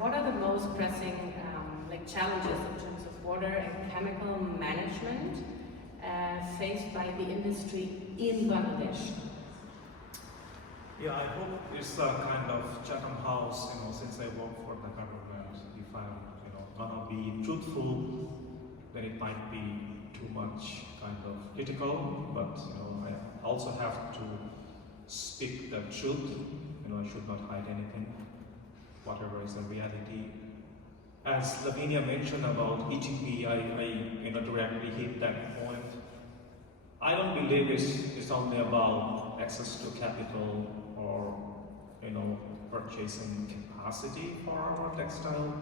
what are the most pressing challenges in terms of water and chemical management faced by the industry in Bangladesh? Yeah, I hope it's a kind of Chatham House, since I work for the government. If I'm, gonna be truthful, then it might be too much kind of critical, but, I also have to speak the truth. I should not hide anything, whatever is the reality. As Lavinia mentioned about ETP, I directly hit that point. I don't believe it's only about access to capital or purchasing capacity for our textile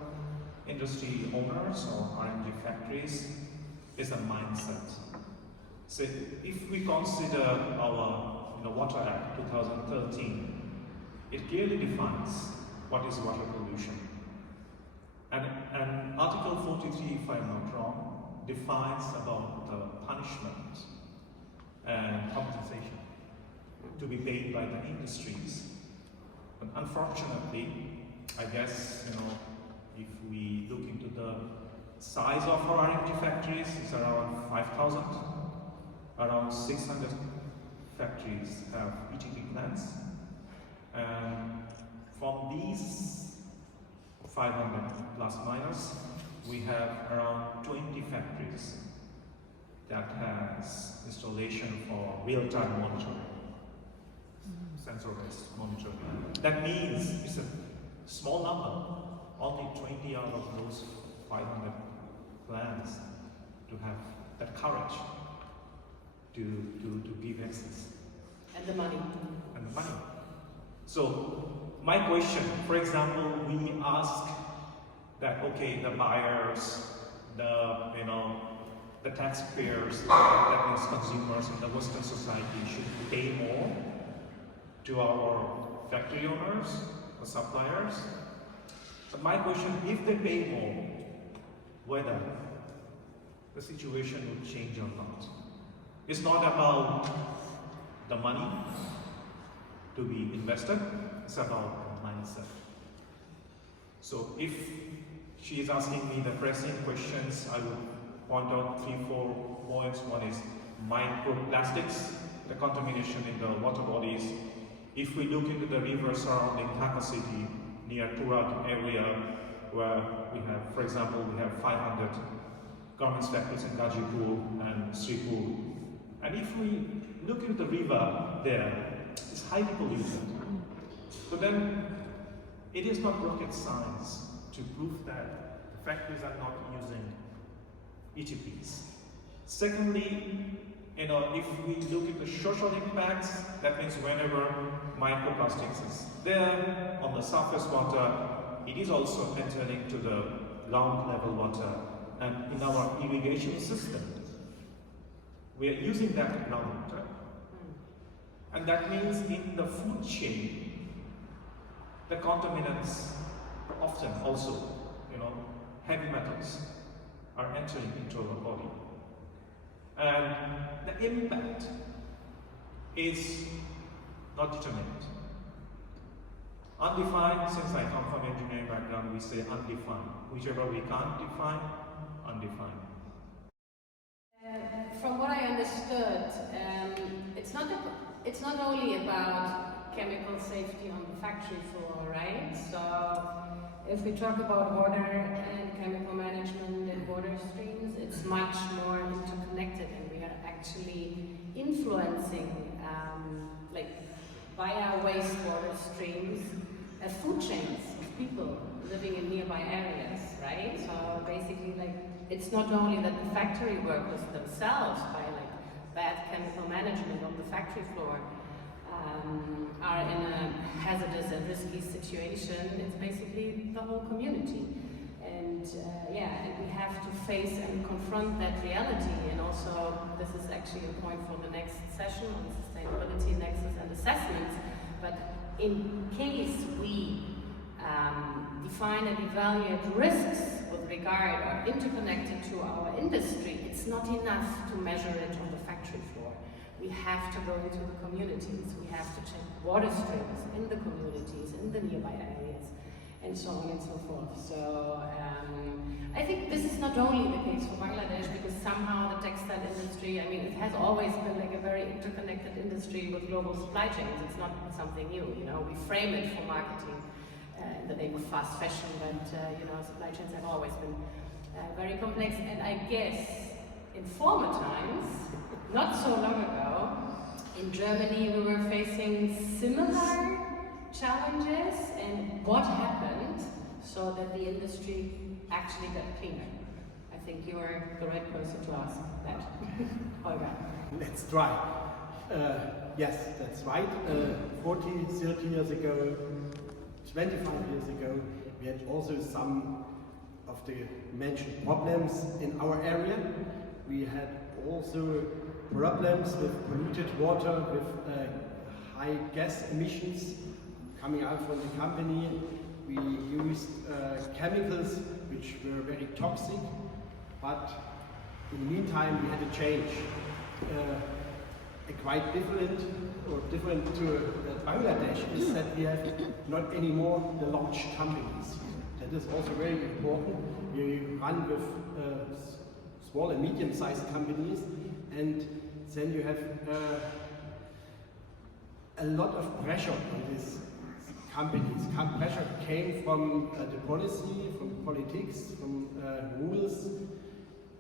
industry owners or R&D factories. It's a mindset. So if we consider our Water Act 2013, it clearly defines what is water pollution. And Article 43, if I'm not wrong, defines about the punishment and compensation to be paid by the industries. But unfortunately, I guess, if we look into the size of our R&D factories, it's around 5,000. Around 600 factories have ETP plants. And from these 500 plus minus, we have around 20 factories that has installation for real-time monitoring, sensor-based monitoring. That means it's a small number, only 20 out of those 500 plants to have that courage to give access. And the money. And the money. So my question, for example, we ask that, okay, the buyers, the taxpayers, that means consumers in the Western society should pay more to our factory owners or suppliers. But my question, if they pay more, whether the situation will change or not. It's not about the money to be invested, it's about mindset. So if she is asking me the pressing questions, I would point out 3-4 points. One is microplastics, the contamination in the water bodies. If we look into the river surrounding Dhaka city, near Turak area, where we have, for example, we have 500 garments factories in Gajipur and Sripur. And if we look into the river there, it's highly polluted. So then, it is not rocket science to prove that the factories are not using ETPs. Secondly, if we look at the social impacts, that means whenever microplastics is there on the surface water, it is also entering to the ground level water and in our irrigation system. We are using that groundwater. And that means in the food chain, the contaminants often also, heavy metals are entering into our body. And the impact is not determined. Undefined, since I come from engineering background, we say undefined. Whichever we can't define, undefined. From what I understood, it's not only about chemical safety on the factory floor, right? So if we talk about water and chemical management and water streams, it's much more interconnected, and we are actually influencing, via wastewater streams, food chains of people living in nearby areas, right? So basically, it's not only that the factory workers themselves, by bad chemical management on the factory floor, are in a hazardous and risky situation. It's basically the whole community. And and we have to face and confront that reality. And also, this is actually a point for the next session on sustainability nexus and assessments. But in case we define and evaluate risks with regard or interconnected to our industry, it's not enough to measure it on the factory floor. We have to go into the communities. We have to check water streams in the communities, in the nearby areas. and so on and so forth. So I think this is not only the case for Bangladesh, because somehow the textile industry, I mean, it has always been like a very interconnected industry with global supply chains. It's not something new, you know. We frame it for marketing in the name of fast fashion, but you know, supply chains have always been very complex. And I guess in former times, not so long ago, in Germany we were facing similar challenges, and what happened so that the industry actually got cleaner? I think you are the right person to ask that. Holger. Let's try. Yes, that's right. 40, 30 years ago, 25 years ago, we had also some of the mentioned problems in our area. We had also problems with polluted water, with high gas emissions coming out from the company. We used chemicals which were very toxic, but in the meantime we had a change. Quite different to Bangladesh is that we have not anymore the large companies. That is also very important. We run with small and medium-sized companies, and then you have a lot of pressure on these companies. Pressure came from the policy, from politics, from rules,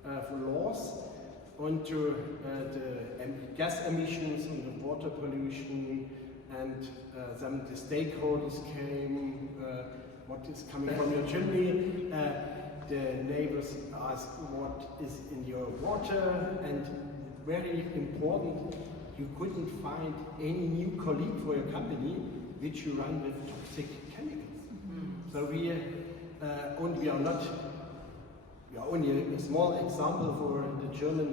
from laws, onto the gas emissions and the water pollution, and then the stakeholders came, what is coming from your chimney, the neighbors ask what is in your water, and very important, you couldn't find any new colleague for your company which you run with toxic chemicals. Mm-hmm. So we are only a small example for the German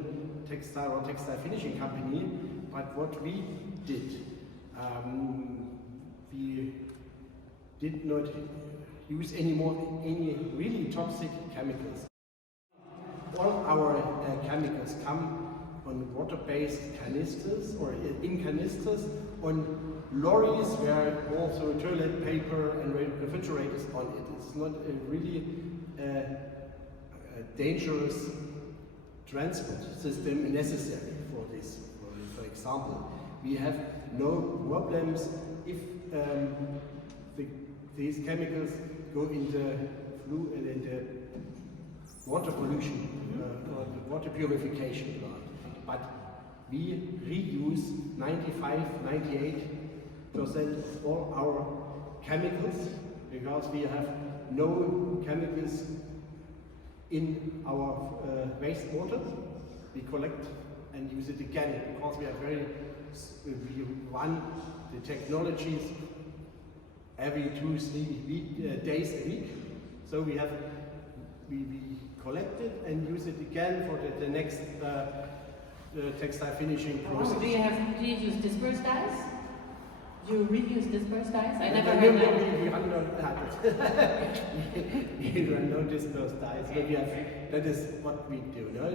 textile or textile finishing company, but what we did, we did not use any really toxic chemicals. All our chemicals come on water-based canisters or in canisters, on lorries where also toilet paper and refrigerators on it. It's not a really dangerous transport system necessary for this. For example, we have no problems if these chemicals go in the water pollution or the water purification plant. But we reuse 98% of all our chemicals, because we have no chemicals in our wastewater. We collect and use it again, because we we run the technologies every 2-3 days a week. So we collect it and use it again for the next textile finishing process. Do you use dispersed dyes? Do you reuse dispersed dyes? I never heard that. We run no dispersed dyes, but that is what we do. No?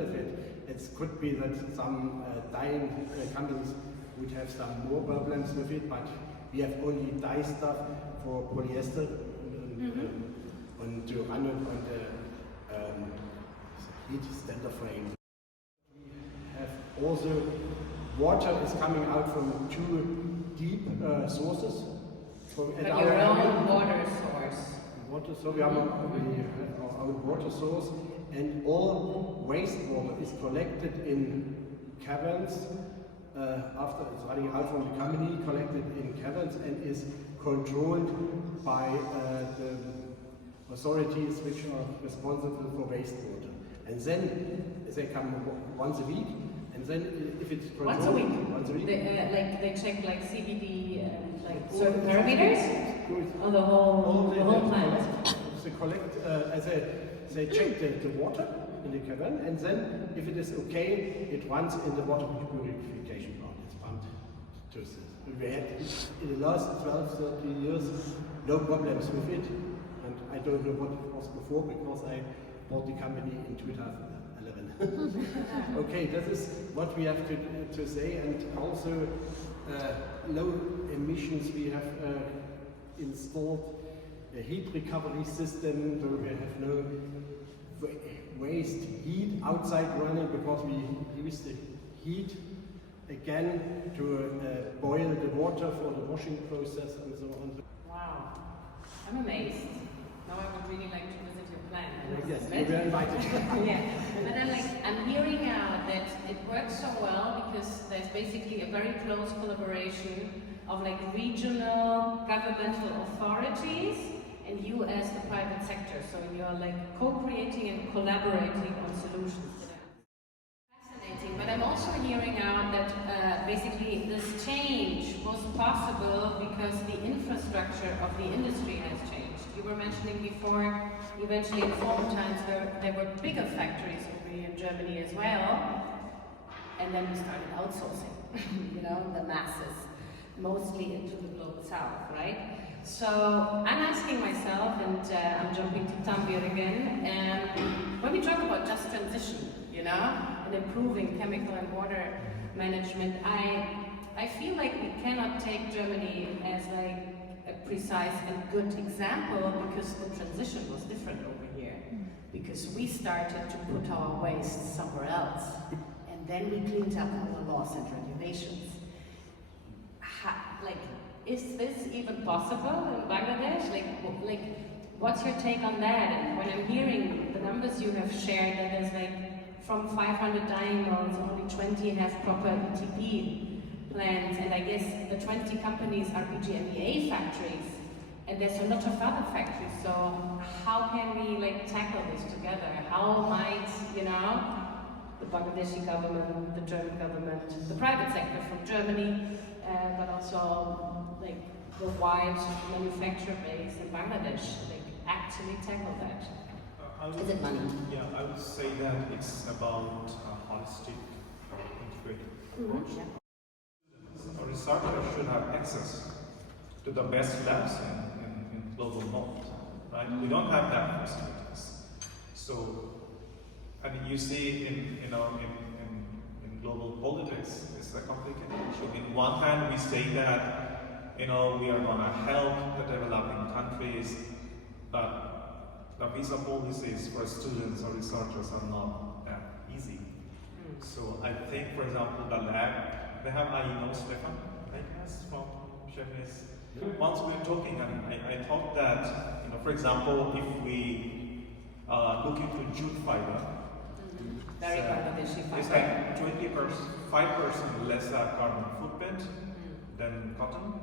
It could be that some dyeing companies would have some more problems with it, but we have only dye stuff for polyester and to run it on the heat standard frame. We have also water is coming out from 2 deep sources. But your own water source. So we have our own water source, and all wastewater is collected in caverns. After it's running out from the company, collected in caverns and is controlled by the authorities which are responsible for wastewater. And then they come once a week, and then if it's controlled once a week? They check like CBD and like certain parameters on the whole plant. They collect, they check the water in the cavern, and then if it is okay, it runs in the water purification plant. It's pumped to this. We had in the last 12-13 years no problems with it, and I don't know what it was before, because I bought the company in 2011. Okay, that is what we have to say, and also low emissions we have installed a heat recovery system, so we have no waste heat outside running because we use the heat again to boil the water for the washing process and so on. Wow, I'm amazed. Now I would really like to visit your plant. Yes, you were invited. Yeah, but I'm hearing out that it works so well because there's basically a very close collaboration of like regional governmental authorities and you as the private sector. So you're like co-creating and collaborating on solutions. Fascinating, but I'm also hearing out that basically this change was possible because the infrastructure of the industry has changed. You were mentioning before, eventually in former times there were bigger factories over here in Germany as well, and then we started outsourcing, you know, the masses, mostly into the global south, right? So I'm asking myself, and I'm jumping to Tanvir again, when we talk about just transition, you know, and improving chemical and water management, I feel like we cannot take Germany as like a precise and good example because the transition was different over here. Because we started to put our waste somewhere else, and then we cleaned up all the laws and regulations. Is this even possible in Bangladesh? Like, what's your take on that? And when I'm hearing the numbers you have shared, that there's like from 500 dyeing mills, only 20 have proper ETP plants, and I guess the 20 companies are BGMEA factories, and there's a lot of other factories. So how can we like tackle this together? How might, you know, the Bangladeshi government, the German government, the private sector from Germany, but also like the wide manufacturer base in Bangladesh, like actually tackle that? Is it money? Yeah, I would say that it's about a holistic, integrated approach. A researcher should have access to the best labs in global north, right? We don't have that facilities. So, I mean, you see in global politics, it's a complicated issue. In one hand, we say that, you know, we are going to help the developing countries, but the visa policies for students or researchers are not that easy. So I think, for example, the lab, they have, I know Stefan, I guess, from Chemnitz. Once we were talking, and I thought that, you know, for example, if we look into jute fiber, very Bangladeshi fiber. It's like 5% less carbon footprint than cotton.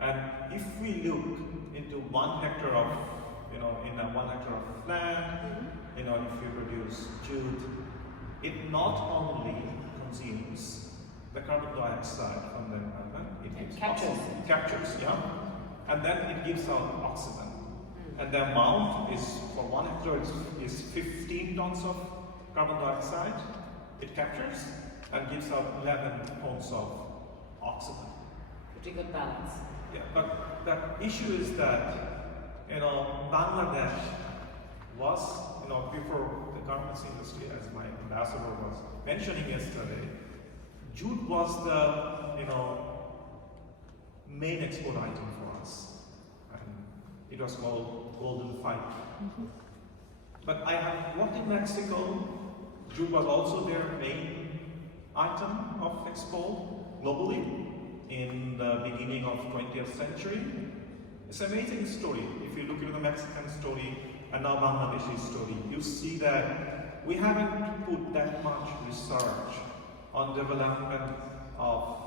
And if we look into 1 hectare of, you know, in a 1 hectare of land, you know, if you produce jute, it not only consumes the carbon dioxide from the environment, it captures, yeah, and then it gives out oxygen. And the amount is, for 1 hectare, is 15 tons of carbon dioxide. It captures and gives out 11 tons of oxygen. Pretty good balance. Yeah, but the issue is that, you know, Bangladesh was, you know, before the garments industry, as my ambassador was mentioning yesterday, jute was the, you know, main export item for us. And it was called golden fiber. But I have worked in Mexico. Jute was also their main item of export globally in the beginning of 20th century. It's an amazing story. If you look into the Mexican story and now Bangladeshi story, you see that we haven't put that much research on development of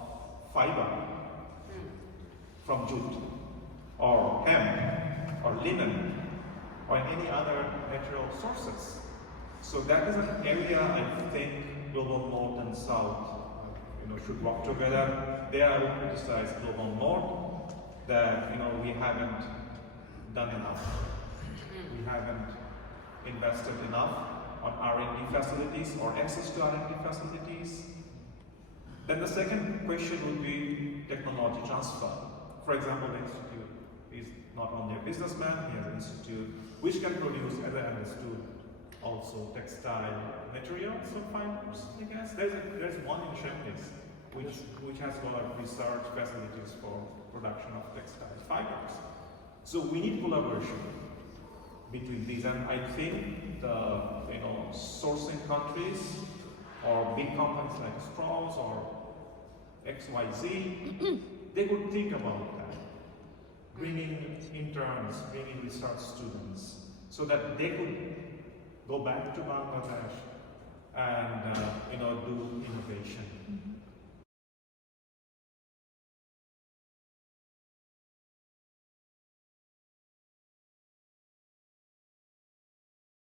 fiber from jute or hemp or linen or any other natural sources. So that is an area I think global north and south, you know, should work together. There I would criticize global north that, you know, we haven't done enough. We haven't invested enough on R&D facilities or access to R&D facilities. Then the second question would be technology transfer. For example, the institute is not only a businessman, he has an institute which can produce, as I understood, also textile materials or fibers, I guess. There's one in Chemnitz which has got research facilities for production of textile fibers. So we need collaboration between these, and I think the sourcing countries or big companies like Strauss or XYZ, they would think about that, bringing interns, bringing research students, so that they could go back to Bangladesh and do innovation.